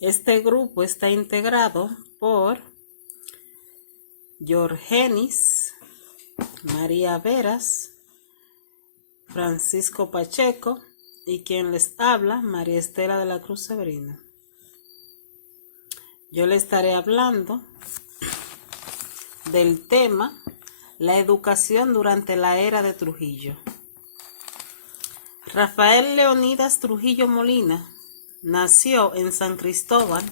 Este grupo está integrado por Yorgenis, María Veras, Francisco Pacheco y quien les habla, María Estela de la Cruz Severino. Yo le estaré hablando del tema la educación durante la era de Trujillo. Rafael Leonidas Trujillo Molina nació en San Cristóbal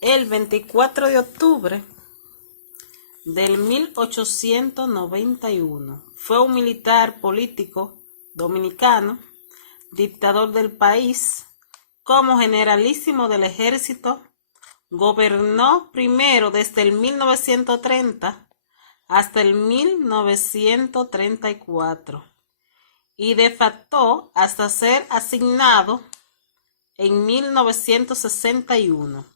el 24 de octubre del 1891. Fue un militar político dominicano, dictador del país. Como generalísimo del ejército, gobernó primero desde el 1930 hasta el 1934 y de facto hasta ser asignado en 1961.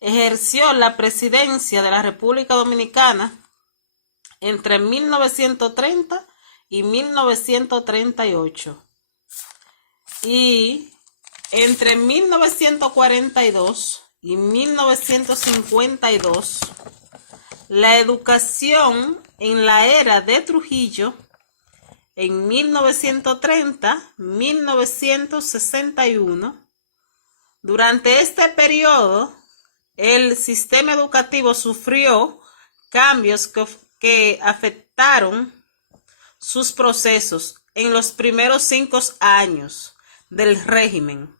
Ejerció la presidencia de la República Dominicana entre 1930 y 1938 y entre 1942 y 1952 la educación en la era de Trujillo en 1930-1961. Durante este periodo, el sistema educativo sufrió cambios que afectaron sus procesos en los primeros 5 años del régimen.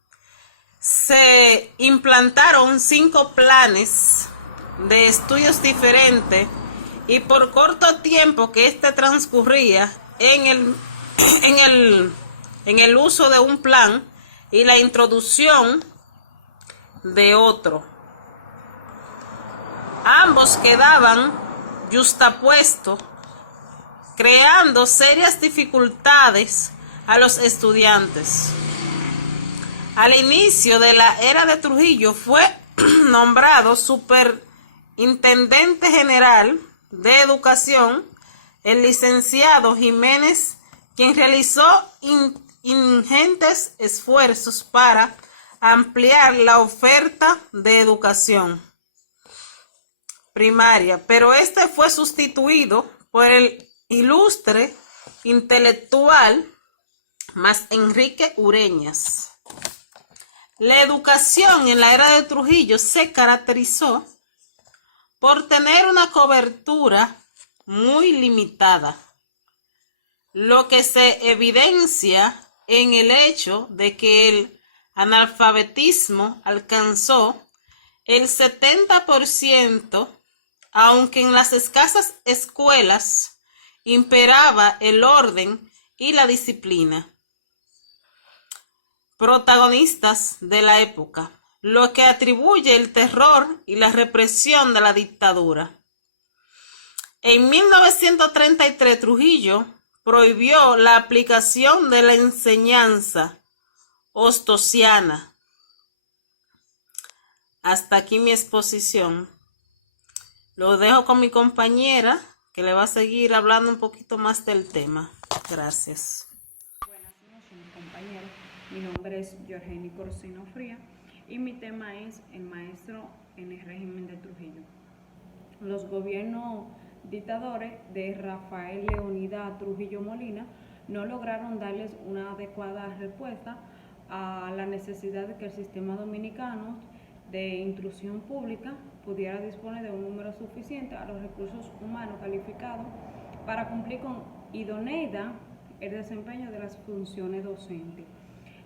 Se implantaron 5 planes de estudios diferentes y por corto tiempo que este transcurría en el uso de un plan y la introducción de otro. Ambos quedaban yuxtapuestos, creando serias dificultades a los estudiantes. Al inicio de la era de Trujillo fue nombrado superintendente general de educación el licenciado Jiménez, quien realizó ingentes esfuerzos para ampliar la oferta de educación primaria, pero este fue sustituido por el ilustre intelectual Mas Enrique Ureñas. La educación en la era de Trujillo se caracterizó por tener una cobertura muy limitada, lo que se evidencia en el hecho de que el analfabetismo alcanzó el 70%, aunque en las escasas escuelas imperaba el orden y la disciplina. Protagonistas de la época, lo que atribuye el terror y la represión de la dictadura. En 1933 Trujillo prohibió la aplicación de la enseñanza ostosiana. Hasta aquí mi exposición. Lo dejo con mi compañera que le va a seguir hablando un poquito más del tema. Gracias. Buenas noches, mis compañeros. Mi nombre es Yorgenis Corsino Fría y mi tema es el maestro en el régimen de Trujillo. Los gobiernos dictadores de Rafael Leonidas Trujillo Molina no lograron darles una adecuada respuesta a la necesidad de que el sistema dominicano de instrucción pública pudiera disponer de un número suficiente a los recursos humanos calificados para cumplir con idoneidad el desempeño de las funciones docentes.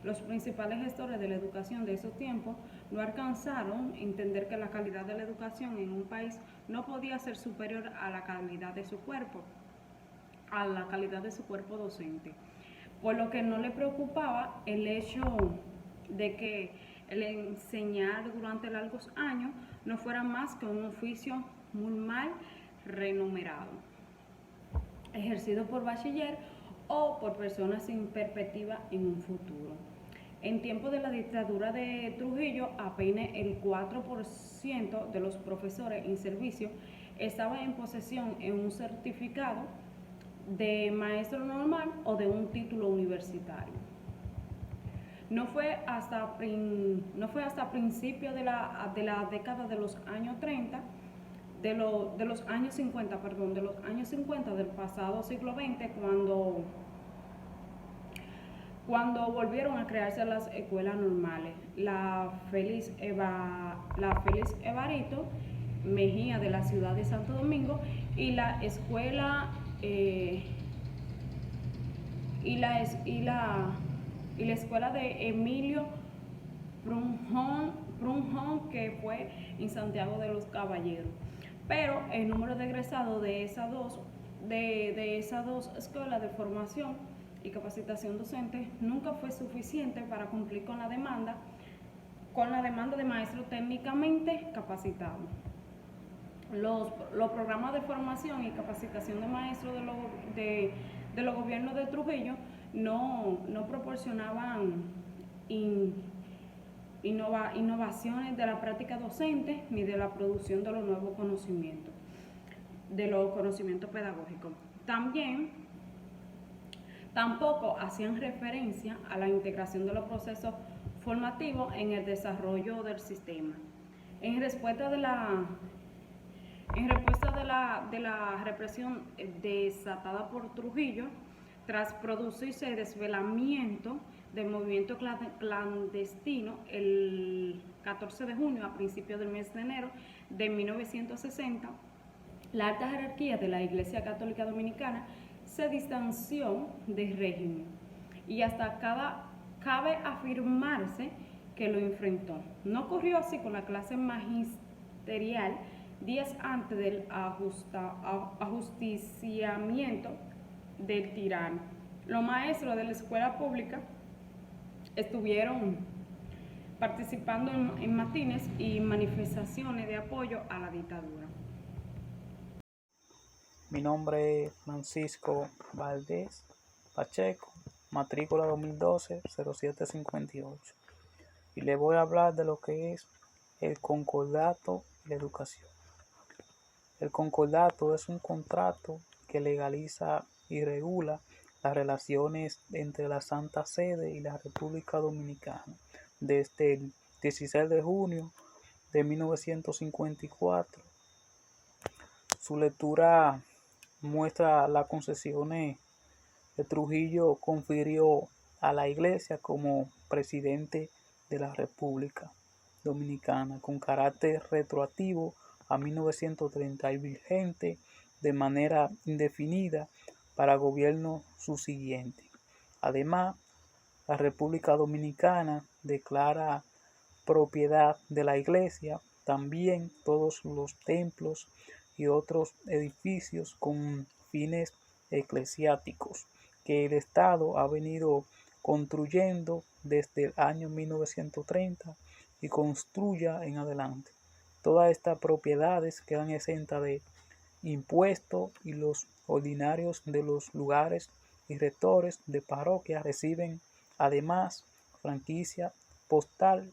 Los principales gestores de la educación de esos tiempos no alcanzaron a entender que la calidad de la educación en un país no podía ser superior a la calidad de su cuerpo, docente, por lo que no le preocupaba el hecho de que el enseñar durante largos años no fuera más que un oficio muy mal remunerado, ejercido por bachiller o por personas sin perspectiva en un futuro. En tiempos de la dictadura de Trujillo, apenas el 4% de los profesores en servicio estaba en posesión de un certificado de maestro normal o de un título universitario. No fue hasta principios de la década de los años 30, de los años 50, perdón, de los años 50 del pasado siglo XX, cuando volvieron a crearse las escuelas normales. La Félix Evarito Mejía de la ciudad de Santo Domingo y la escuela escuela de Emilio Prunjón, que fue en Santiago de los Caballeros. Pero el número de egresados de esas dos escuelas de formación y capacitación docente nunca fue suficiente para cumplir con la demanda de maestros técnicamente capacitados. Los programas de formación y capacitación de maestros de los gobiernos de Trujillo no proporcionaban innovaciones de la práctica docente ni de la producción de los nuevos conocimientos, pedagógicos. Tampoco hacían referencia a la integración de los procesos formativos en el desarrollo del sistema. En respuesta de la represión desatada por Trujillo, tras producirse desvelamiento del movimiento clandestino el 14 de junio a principios del mes de enero de 1960, la alta jerarquía de la Iglesia Católica Dominicana se distanció del régimen y hasta cabe afirmarse que lo enfrentó. No ocurrió así con la clase magisterial días antes del ajusticiamiento del tirano. Los maestros de la escuela pública estuvieron participando en matines y manifestaciones de apoyo a la dictadura. Mi nombre es Francisco Valdés Pacheco, matrícula 2012-0758, y le voy a hablar de lo que es el concordato y la educación. El concordato es un contrato que legaliza y regula las relaciones entre la Santa Sede y la República Dominicana desde el 16 de junio de 1954. Su lectura muestra las concesiones que Trujillo confirió a la Iglesia como presidente de la República Dominicana con carácter retroactivo a 1930 y vigente de manera indefinida para gobierno subsiguiente. Además, la República Dominicana declara propiedad de la Iglesia también todos los templos y otros edificios con fines eclesiásticos que el Estado ha venido construyendo desde el año 1930 y construya en adelante. Todas estas propiedades quedan exentas de impuestos y los ordinarios de los lugares y rectores de parroquia reciben además franquicia postal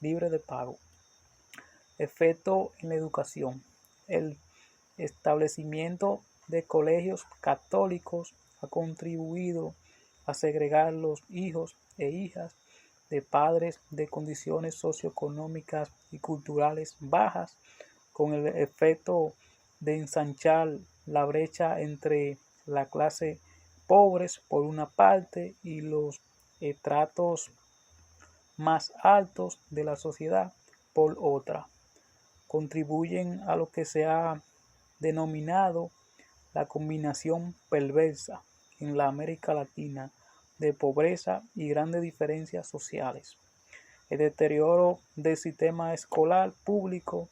libre de pago. Efecto en la educación. El establecimiento de colegios católicos ha contribuido a segregar los hijos e hijas de padres de condiciones socioeconómicas y culturales bajas, con el efecto de ensanchar la brecha entre la clase pobres por una parte y los estratos más altos de la sociedad por otra. Contribuyen a lo que se ha denominado la combinación perversa en la América Latina de pobreza y grandes diferencias sociales. El deterioro del sistema escolar público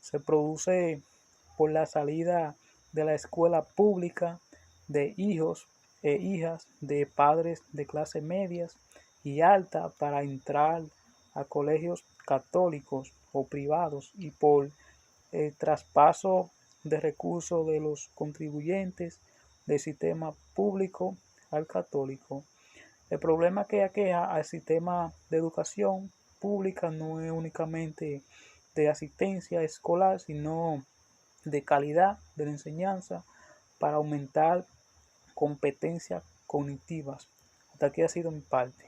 se produce por la salida de la escuela pública de hijos e hijas de padres de clase medias y alta para entrar a colegios católicos o privados y por el traspaso de recursos de los contribuyentes del sistema público al católico. El problema que aqueja al sistema de educación pública no es únicamente de asistencia escolar, sino de calidad de la enseñanza para aumentar competencias cognitivas. Hasta aquí ha sido mi parte.